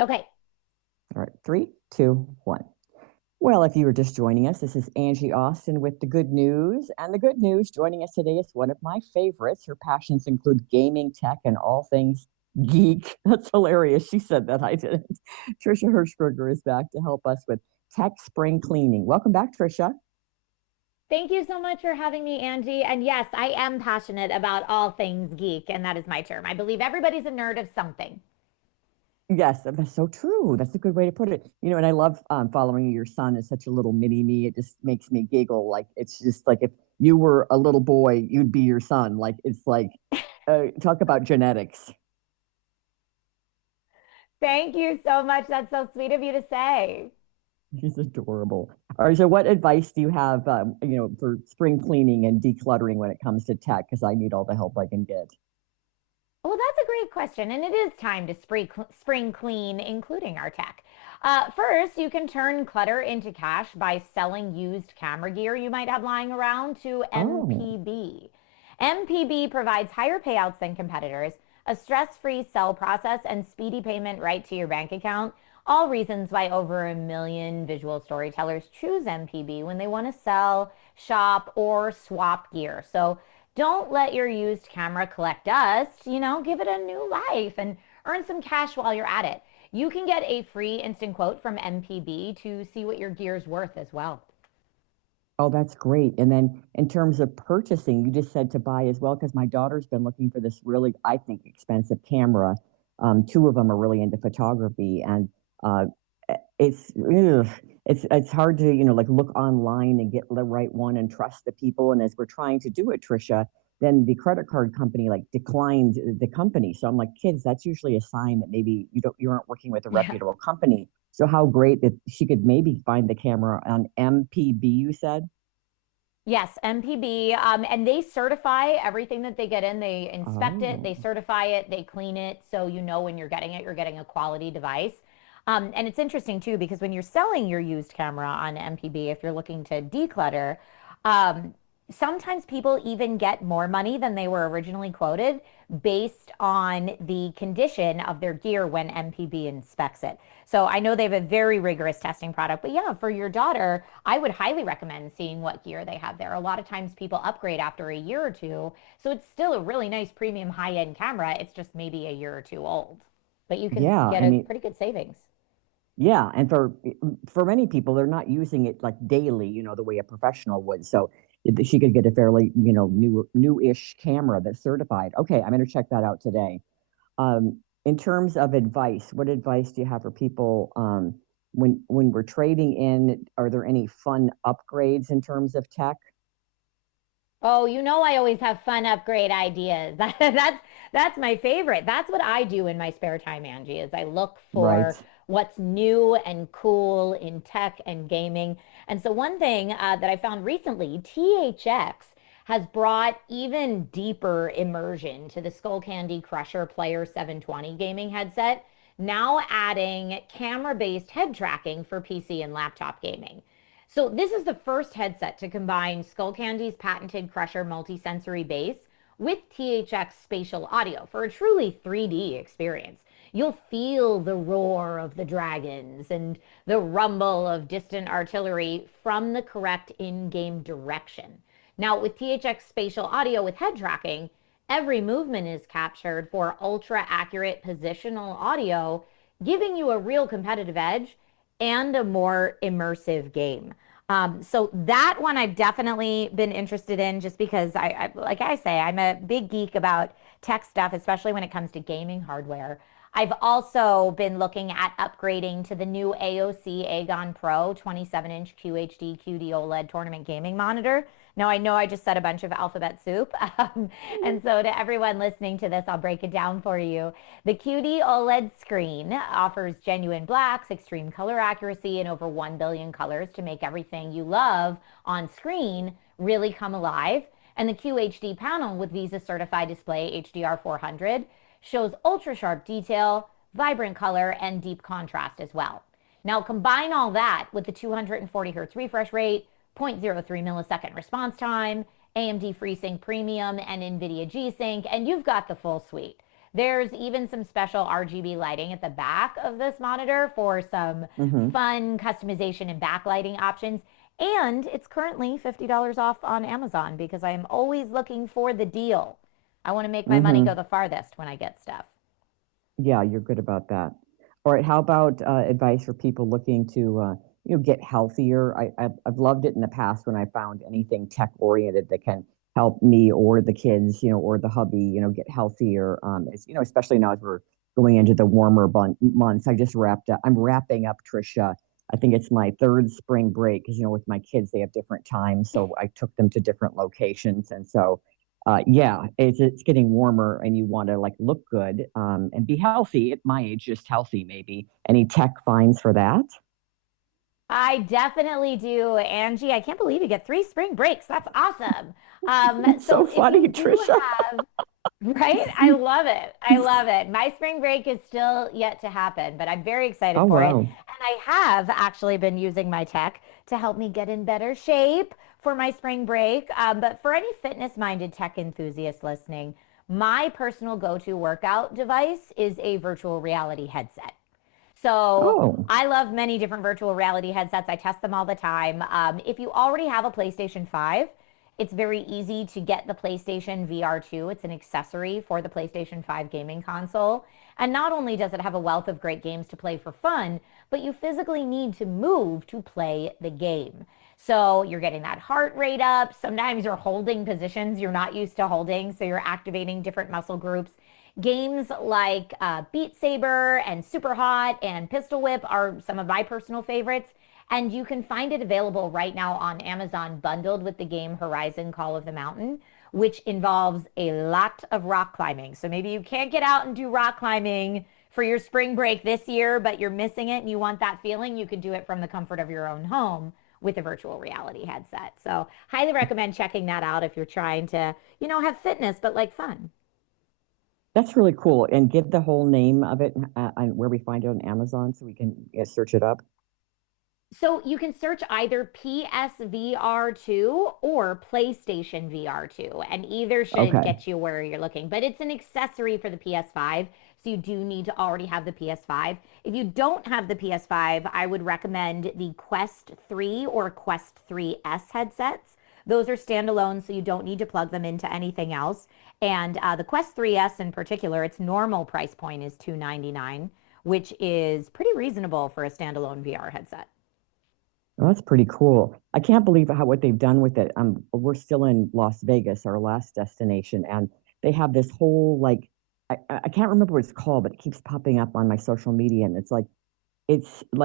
Okay. All right, three, two, one. Well, if you were just joining us, this is Angie Austin with the good news. And the good news joining us today is one of my favorites. Her passions include gaming, tech, and all things geek. That's hilarious. She said that I didn't. Trisha Hershberger is back to help us with tech spring cleaning. Welcome back, Trisha. Thank you so much for having me, Angie. And yes, I am passionate about all things geek, and that is my term. I believe everybody's a nerd of something. Yes, that's so true. That's a good way to put it. And I love following your son as such a little mini me. It just makes me giggle. Like it's just like if you were a little boy, you'd be your son. Like it's like talk about genetics. Thank you so much. That's so sweet of you to say. He's adorable. All right, so what advice do you have, for spring cleaning and decluttering when it comes to tech? Because I need all the help I can get. Well, that's a great question, and it is time to spring clean, including our tech. First, you can turn clutter into cash by selling used camera gear you might have lying around to Oh, MPB. MPB provides higher payouts than competitors, a stress-free sell process, and speedy payment right to your bank account. All reasons why over a million visual storytellers choose MPB when they want to sell, shop, or swap gear. So don't let your used camera collect dust. Give it a new life and earn some cash while you're at it. You can get a free instant quote from MPB to see what your gear's worth as well. oh, that's great. And then in terms of purchasing, you just said to buy as well, because my daughter's been looking for this really, I think, expensive camera. Two of them are really into photography, and uh, it's hard to like look online and get the right one and trust the people. And as we're trying to do it, Trisha, then the credit card company like declined the company. So I'm like, kids, that's usually a sign that maybe you aren't working with a Yeah. reputable company. So how great that she could maybe find the camera on MPB, you said? Yes, MPB. And they certify everything that they get in. They inspect it, Oh, they certify it, they clean it. So you know when you're getting it, you're getting a quality device. And it's interesting too, because when you're selling your used camera on MPB, if you're looking to declutter, um, sometimes people even get more money than they were originally quoted based on the condition of their gear when MPB inspects it. So I know they have a very rigorous testing product, but yeah, for your daughter, I would highly recommend seeing what gear they have there. A lot of times people upgrade after a year or two, so it's still a really nice premium high-end camera. It's just maybe a year or two old, but you can yeah. get I a mean, pretty good savings. yeah, and for many people, they're not using it like daily, the way a professional would. So she could get a fairly, newish camera that's certified. Okay, I'm going to check that out today. In terms of advice, what advice do you have for people when we're trading in? Are there any fun upgrades in terms of tech? Oh, I always have fun upgrade ideas. That's my favorite. That's what I do in my spare time, Angie, is I look Right. for what's new and cool in tech and gaming. And so one thing that I found recently, THX has brought even deeper immersion to the Skullcandy Crusher Player 720 gaming headset, now adding camera-based head tracking for PC and laptop gaming. So this is the first headset to combine Skullcandy's patented Crusher multisensory bass with THX spatial audio for a truly 3D experience. You'll feel the roar of the dragons and the rumble of distant artillery from the correct in-game direction. Now, with THX spatial audio with head tracking, every movement is captured for ultra accurate positional audio, giving you a real competitive edge and a more immersive game. So that one I've definitely been interested in just because like I say, I'm a big geek about tech stuff, especially when it comes to gaming hardware. I've also been looking at upgrading to the new AOC Aegon Pro 27-inch QHD QD OLED tournament gaming monitor. Now, I know I just said a bunch of alphabet soup. And so, to everyone listening to this, I'll break it down for you. The QD OLED screen offers genuine blacks, extreme color accuracy, and over 1 billion colors to make everything you love on screen really come alive. And the QHD panel with Visa certified display HDR 400 shows ultra sharp detail, vibrant color, and deep contrast as well. Now, combine all that with the 240 hertz refresh rate, zero point zero 0.03 millisecond response time, AMD FreeSync Premium, and NVIDIA G-Sync, and you've got the full suite. There's even some special RGB lighting at the back of this monitor for some Mm-hmm. fun customization and backlighting options. And it's currently $50 off on Amazon because I am always looking for the deal. I want to make my money go Mm-hmm. the farthest when I get stuff. Yeah, you're good about that. All right, how about advice for people looking to get healthier? I've loved it in the past when I found anything tech oriented that can help me or the kids, or the hubby, get healthier. Especially now as we're going into the warmer months. I'm wrapping up, Trisha. I think it's my third spring break because with my kids they have different times, so I took them to different locations, and so yeah, it's getting warmer, and you want to like look good and be healthy at my age, just healthy maybe. Any tech finds for that? I definitely do, Angie. I can't believe you get 3 spring breaks. That's awesome. It's so So if funny, you do Trisha. have, right? I love it. I love it. My spring break is still yet to happen, but I'm very excited Oh for it. wow. And I have actually been using my tech to help me get in better shape for my spring break. But for any fitness minded tech enthusiasts listening, my personal go to workout device is a virtual reality headset. So Oh, I love many different virtual reality headsets. I test them all the time. If you already have a PlayStation 5, it's very easy to get the PlayStation VR2. It's an accessory for the PlayStation 5 gaming console. And not only does it have a wealth of great games to play for fun, but you physically need to move to play the game. So you're getting that heart rate up. Sometimes you're holding positions you're not used to holding. So you're activating different muscle groups. Games like Beat Saber and Super Hot and Pistol Whip are some of my personal favorites. And you can find it available right now on Amazon, bundled with the game Horizon Call of the Mountain, which involves a lot of rock climbing. So maybe you can't get out and do rock climbing for your spring break this year, but you're missing it and you want that feeling, you could do it from the comfort of your own home with a virtual reality headset. So, highly recommend checking that out if you're trying to, have fitness, but like fun. that's really cool. And give the whole name of it and where we find it on Amazon so we can search it up. So you can search either PSVR2 or PlayStation VR2, and either should Okay. get you where you're looking. But it's an accessory for the PS5, so you do need to already have the PS5. If you don't have the PS5, I would recommend the Quest 3 or Quest 3S headsets. Those are standalone, so you don't need to plug them into anything else. And the Quest 3S in particular, its normal price point is $299, which is pretty reasonable for a standalone VR headset. Well, that's pretty cool. I can't believe what they've done with it. We're still in Las Vegas, our last destination, and they have this whole like I can't remember what it's called, but it keeps popping up on my social media, and it's like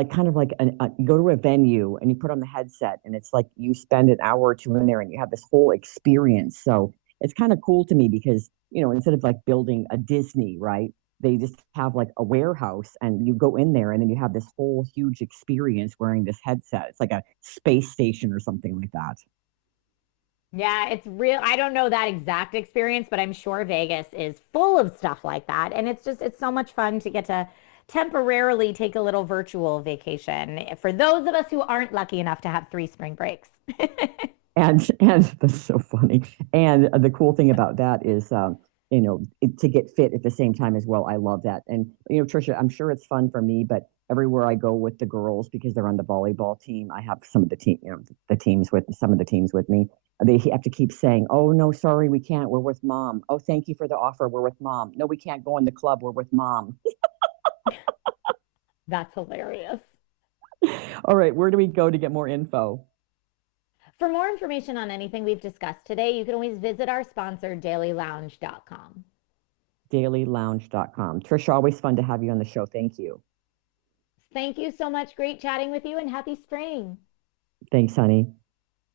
kind of like you go to a venue and you put on the headset, and it's like you spend an hour or two in there, and you have this whole experience. So it's kind of cool to me because instead of like building a Disney, right? They just have like a warehouse, and you go in there, and then you have this whole huge experience wearing this headset. It's like a space station or something like that. Yeah, it's real. I don't know that exact experience, but I'm sure Vegas is full of stuff like that. And it's so much fun to get to temporarily take a little virtual vacation for those of us who aren't lucky enough to have 3 spring breaks. And that's so funny. And the cool thing about that is, to get fit at the same time as well. I love that. And Trisha, I'm sure it's fun for me, but everywhere I go with the girls because they're on the volleyball team, I have some of the team, the teams with some of the teams with me. They have to keep saying, "Oh no, sorry, we can't. We're with mom. Oh, thank you for the offer. We're with mom. No, we can't go in the club. We're with mom." That's hilarious. All right, where do we go to get more info? For more information on anything we've discussed today, you can always visit our sponsor, dailylounge.com. Dailylounge.com. Trisha, always fun to have you on the show. Thank you. Thank you so much. Great chatting with you and happy spring. Thanks, honey.